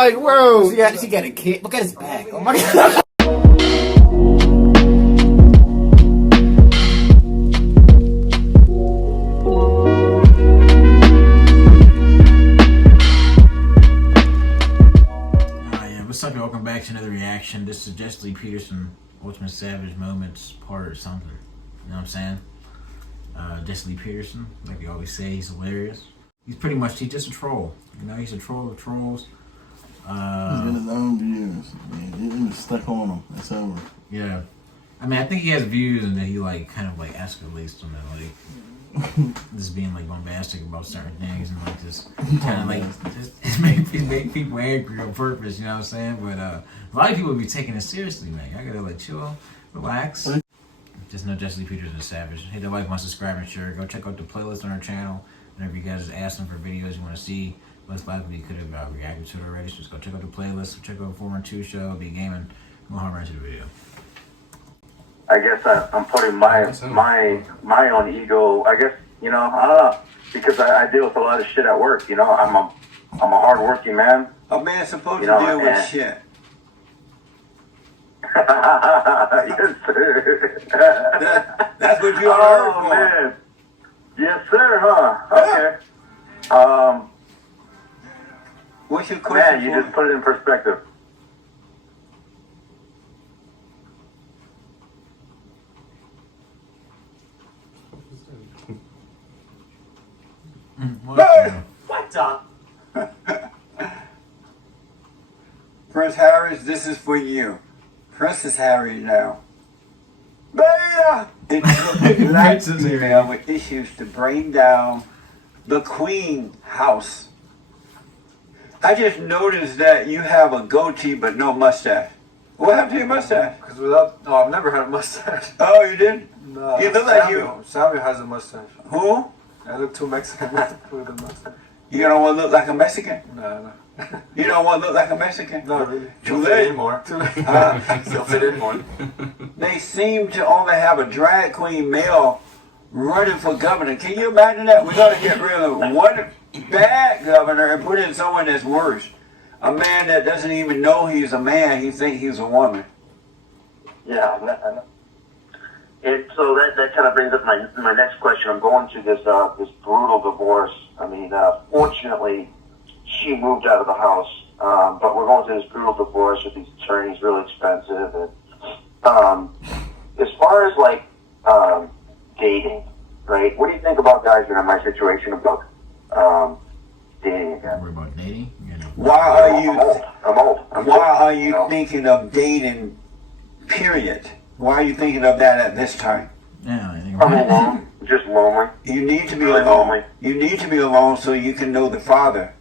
like, bro, yeah, she got a kid. Look at his back. Oh my god. What's up, y'all? Welcome back to another reaction. This is Jesse Peterson, Ultimate Savage Moments, part something. You know what I'm saying? Jesse Peterson, like we always say, he's hilarious. He's just a troll. You know, he's a troll of trolls. He's got his own views. Man, he's stuck on them. It's over. Yeah. I mean, I think he has views and then he kind of escalates them and just being bombastic about certain things and just kind of just make people angry on purpose, you know what I'm saying? But a lot of people be taking it seriously, man. I gotta chill, relax. Just know Jesse Peterson is savage. Hit the like, subscribe, and share. Go check out the playlist on our channel. Whenever you guys ask them for videos you want to see, most likely you could have reacted to it already. So just go check out the playlist. Check out 412 show, be gaming. Go hard right into the video. I guess I'm putting my own ego. I guess I don't know, because I deal with a lot of shit at work. You know, I'm a hardworking man. A man's supposed to deal with shit. Yes, sir. That's what you are for. Man. Yes, sir. Huh? Okay. What's your question? Man, you just put it in perspective. What the? Prince Harris, this is for you. Princess Harry now. Beta! It's a black female with issues to bring down the Queen House. I just noticed that you have a goatee but no mustache. What happened to your mustache? Because I've never had a mustache. Oh, you did? No. You look like you. Samuel has a mustache. Who? I look too Mexican with a mustache. You don't want to look like a Mexican? No. You don't want to look like a Mexican? No, really. Too late. Anymore. Too late. They'll fit in more. They seem to only have a drag queen male running for governor. Can you imagine that? We're going to get rid of one bad governor and put in someone that's worse. A man that doesn't even know he's a man, he thinks he's a woman. Yeah, I know. So that kind of brings up my next question. I'm going to this brutal divorce. I mean, fortunately, she moved out of the house, but we're going through this brutal divorce with these attorneys, really expensive. And as far as dating, right? What do you think about guys that are in my situation about dating again? Worry about dating? Why are you? I'm old. Why are you thinking of dating? Period. Why are you thinking of that at this time? Yeah, I think I'm alone. Just lonely. You need to be Really alone. lonely. You need to be alone so you can know the Father.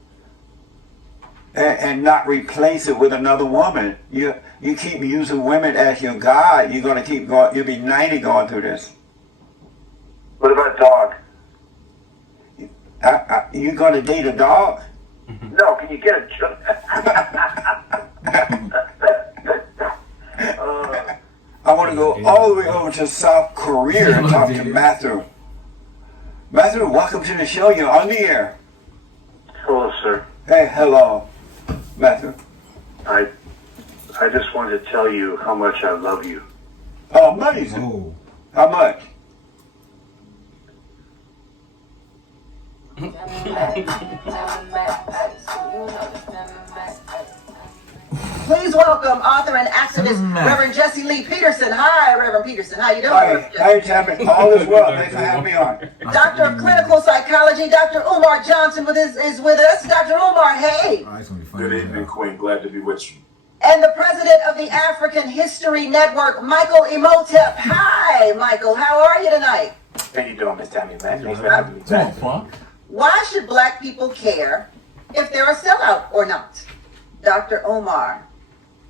And not replace it with another woman. You keep using women as your God, you're gonna keep going. You'll be 90 going through this. What about a dog? You gonna date a dog? No, can you get a I want to go all the way over to South Korea and talk to Matthew. Matthew, welcome to the show. You're on the air. Hello, sir. Hey, hello, Matthew. I just wanted to tell you how much I love you. Oh, amazing. Oh. How much? Please welcome author and activist Reverend Jesse Lee Peterson. Hi, Reverend Peterson. How you doing? Hi, Tammy. All is well. Thanks for having me on. Doctor of Clinical Psychology, Dr. Umar Johnson is with us. Dr. Umar, hey. Oh, it's gonna be funny. Good evening, Queen. Glad to be with you. And the president of the African History Network, Michael Imhotep. Hi, Michael. How are you tonight? How you doing, Miss Tammy, man? Thanks for having me back. Why should black people care if they're a sellout or not? Dr. Umar,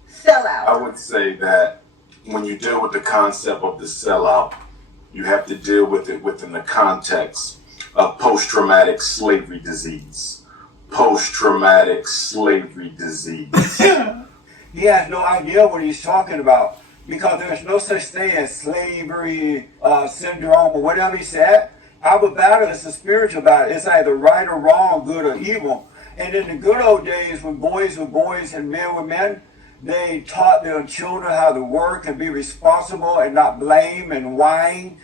sellout. I would say that when you deal with the concept of the sellout, you have to deal with it within the context of post-traumatic slavery disease. Post-traumatic slavery disease. He has no idea what he's talking about because there's no such thing as slavery syndrome or whatever he said. Our battle is a spiritual battle. It's either right or wrong, good or evil. And in the good old days, when boys were boys and men were men, they taught their children how to work and be responsible and not blame and whine.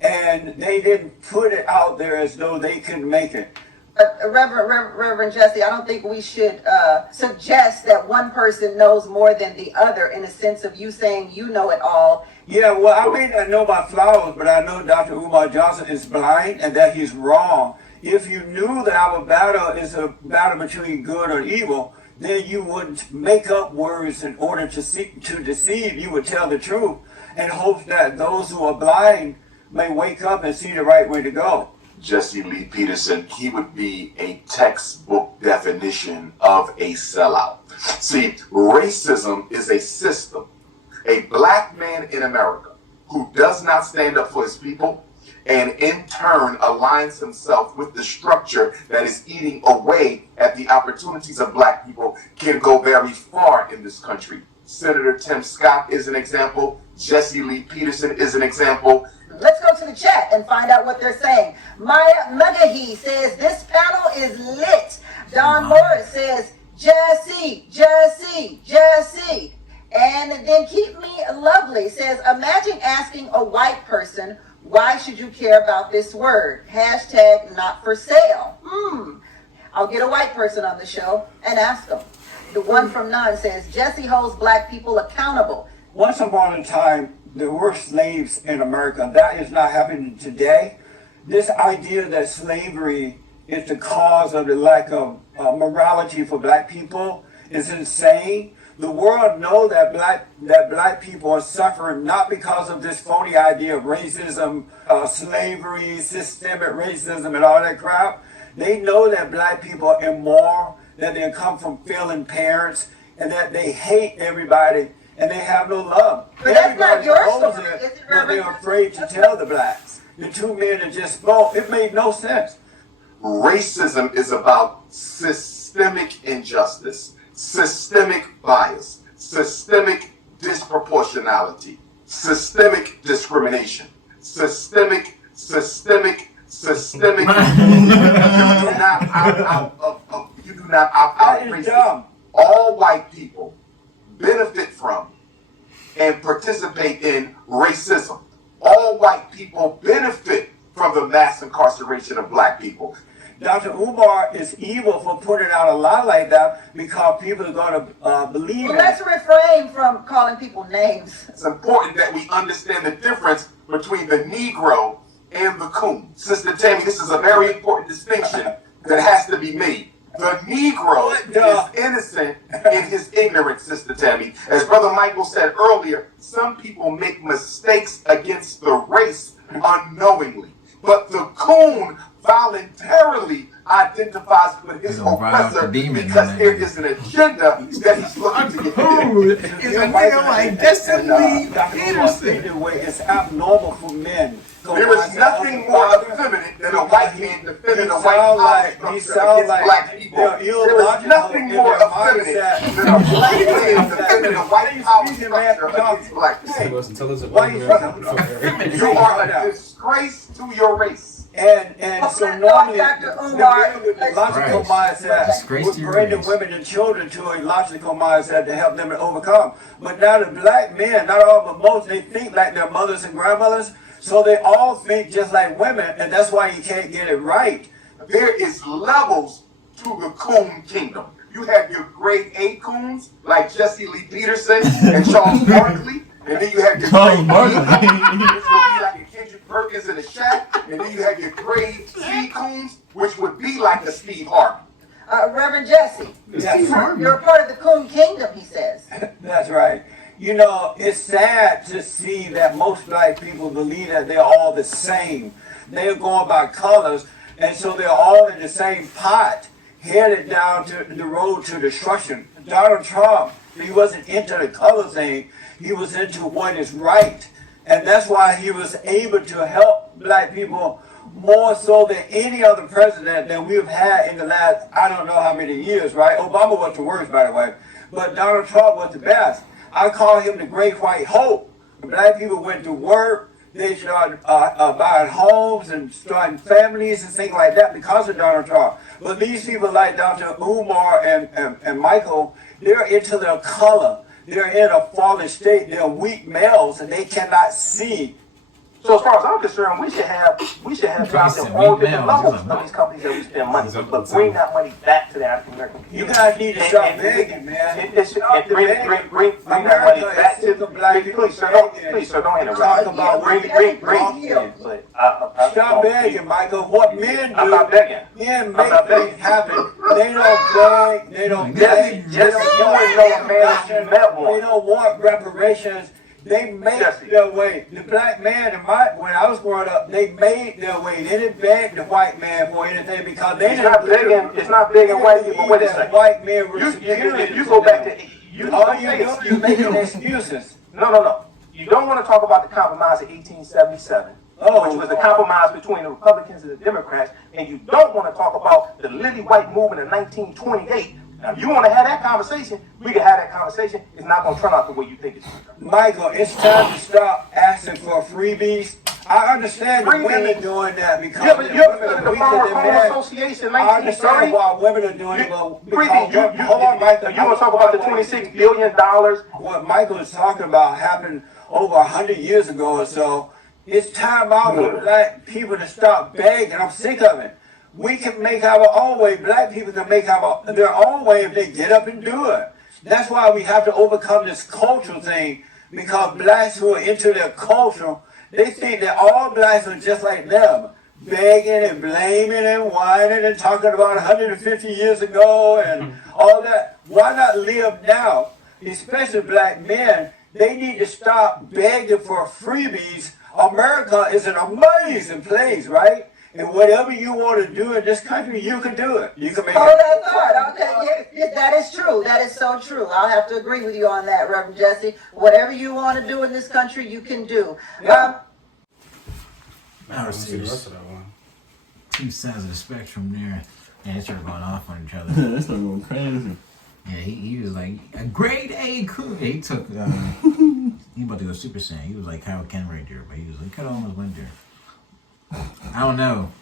And they didn't put it out there as though they couldn't make it. Reverend Jesse, I don't think we should suggest that one person knows more than the other in a sense of you saying you know it all. Yeah, well, I may not know my flowers, but I know Dr. Umar Johnson is blind and that he's wrong. If you knew that our battle is a battle between good and evil, then you wouldn't make up words in order to deceive. You would tell the truth and hope that those who are blind may wake up and see the right way to go. Jesse Lee Peterson, he would be a textbook definition of a sellout. See, racism is a system. A black man in America who does not stand up for his people and in turn aligns himself with the structure that is eating away at the opportunities of black people can go very far in this country. Senator Tim Scott is an example. Jesse Lee Peterson is an example. Let's go to the chat and find out what they're saying. Maya Magahi says, this panel is lit. Don Morris says, Jesse, Jesse, Jesse. And then Keep Me Lovely says, imagine asking a white person, why should you care about this word? Hashtag not for sale. I'll get a white person on the show and ask them. The one from None says, Jesse holds black people accountable. Once upon a time, there were slaves in America. That is not happening today. This idea that slavery is the cause of the lack of morality for black people is insane. The world knows that black people are suffering not because of this phony idea of racism, slavery, systemic racism, and all that crap. They know that black people are immoral, that they come from failing parents, and that they hate everybody, and they have no love. But that's not your story, It, is it, but they're Reverend? afraid to tell the blacks. The two men that just spoke, it made no sense. Racism is about systemic injustice, systemic bias, systemic disproportionality, systemic discrimination, systemic. You do not opt out of racism. All white people benefit from and participate in racism. All white people benefit from the mass incarceration of black people. Dr. Umar is evil for putting out a lie like that because people are going to believe Well, it. let's refrain from calling people names. It's important that we understand the difference between the Negro and the coon. Sister Tammy, this is a very important distinction that has to be made. The Negro is innocent in his ignorance, Sister Tammy. As Brother Michael said earlier, some people make mistakes against the race unknowingly. But the coon voluntarily identifies with his oppressor because there is an agenda that he's looking to get filled. It's a nigga like Jesse Lee Peterson. Anyway, it's abnormal for men. There is nothing more effeminate than a white man defending a white power structure against black people. There is nothing more effeminate than a black man defending a white power structure against black people. You are a disgrace to your race. And so normally Dr. Umar, the logical mindset Disgrace would to your bring the race. women and children to a logical mindset to help them to overcome. But now the black men, not all but most, they think like their mothers and grandmothers, so they all think just like women, and that's why you can't get it right. There is levels to the coon kingdom. You have your grade A coons like Jesse Lee Peterson and Charles Barkley, and then you have your grade B, which would be like a Kendrick Perkins in a Shack, and then you have your grade C coons, which would be like a Steve Harvey. Reverend Jesse, you're a part of the Coon Kingdom, he says. That's right. You know, it's sad to see that most black people believe that they're all the same. They're going by colors, and so they're all in the same pot, headed down to the road to destruction. Donald Trump, he wasn't into the color thing. He was into what is right. And that's why he was able to help black people more so than any other president that we've had in the last, I don't know how many years, right? Obama was the worst, by the way. But Donald Trump was the best. I call him the great white hope. Black people went to work, They started buying homes and starting families and things like that because of Donald Trump. But these people like Dr. Umar and Michael, they're into their color. They're in a fallen state. They're weak males and they cannot see. So as far as I'm concerned, we should have jobs at all different levels of these companies that we spend money, but bring that money back to the African American community. You guys need to stop begging, man. Bring that money back to the black. Please, sir, don't interrupt. Talk about But stop begging, Michael. What men do, I'm not begging. men make things happen. They don't beg. They don't beg. Just you wouldn't know a man if you met one. They don't want reparations. They make their way. The black man, when I was growing up, they made their way. They didn't beg the white man for anything because they didn't. It's not begging white people. Wait a second. White men were you go back to you're making excuses. No. You don't want to talk about the compromise of 1877. Which was the compromise between the Republicans and the Democrats, and you don't want to talk about the Lily White movement of 1928. Now, if you want to have that conversation, we can have that conversation. It's not going to turn out the way you think it's going to turn out. Michael, it's time to stop asking for freebies. I understand the women doing that because you ever the Farmers Home Association I understand 1930? why women are doing it. Hold on, Michael. You want to talk about the $26 billion? What Michael is talking about happened over 100 years ago or so. It's time out for black people to stop begging. I'm sick of it. We can make our own way. Black people can make their own way if they get up and do it. That's why we have to overcome this cultural thing, because blacks who are into their culture, they think that all blacks are just like them, begging and blaming and whining and talking about 150 years ago and all that. Why not live now? Especially black men, they need to stop begging for freebies. America is an amazing place, right? And whatever you want to do in this country, you can do it. You can make Hold that thought. Okay, yeah, that is true. That is so true. I'll have to agree with you on that, Reverend Jesse. Whatever you want to do in this country, you can do. Now, there's two sides of the spectrum there, and they started going off on each other. They started going crazy. Yeah, he was like a grade A cool. He took he about to go Super Saiyan. He was like Kyle Ken right there, but he was like, could almost went there. I don't know.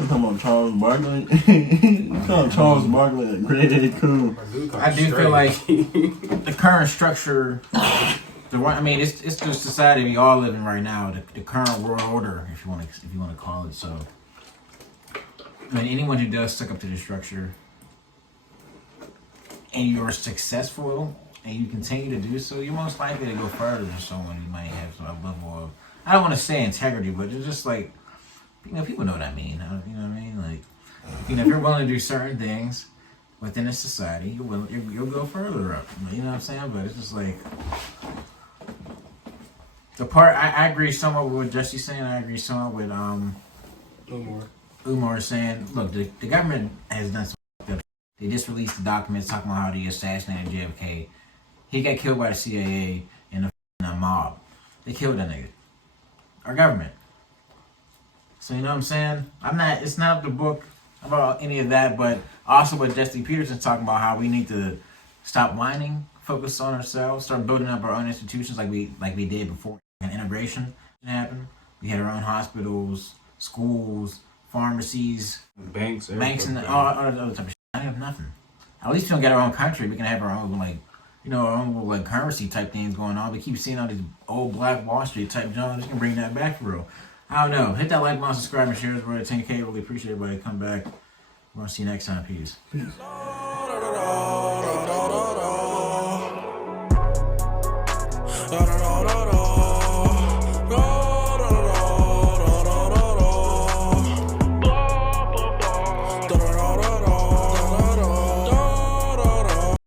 I'm talking about Charles Barkley. You call Charles Barkley a grade A cool. I do feel like the current structure, it's the society we all live in right now. The current world order, if you want to call it so. I mean, anyone who does stick up to the structure, and you're successful, and you continue to do so, you're most likely to go further than someone you might have some level of, I don't want to say integrity, but it's just like, people know what I mean. You know what I mean? Like, if you're willing to do certain things within a society, you'll go further up. You know what I'm saying? But it's just like, the part, I agree somewhat with what Jesse's saying. I agree somewhat with Umar saying, look, the government has done some stuff. They just released the documents talking about how they assassinated JFK. He got killed by the CIA and a mob. They killed that nigga. Our government. So you know what I'm saying? It's not the book about any of that, but also what Jesse Peterson talking about, how we need to stop whining, focus on ourselves, start building up our own institutions like we did before integration happened. We had our own hospitals, schools, pharmacies, banks and all other type of shit. I have nothing. At least we don't get our own country. We can have our own our own little currency type things going on. We keep seeing all these old Black Wall Street type jobs. You can bring that back for real. I don't know. Hit that like button, subscribe, and share. We're at 10K. Really appreciate everybody. Come back. We're going to see you next time. Peace. Peace.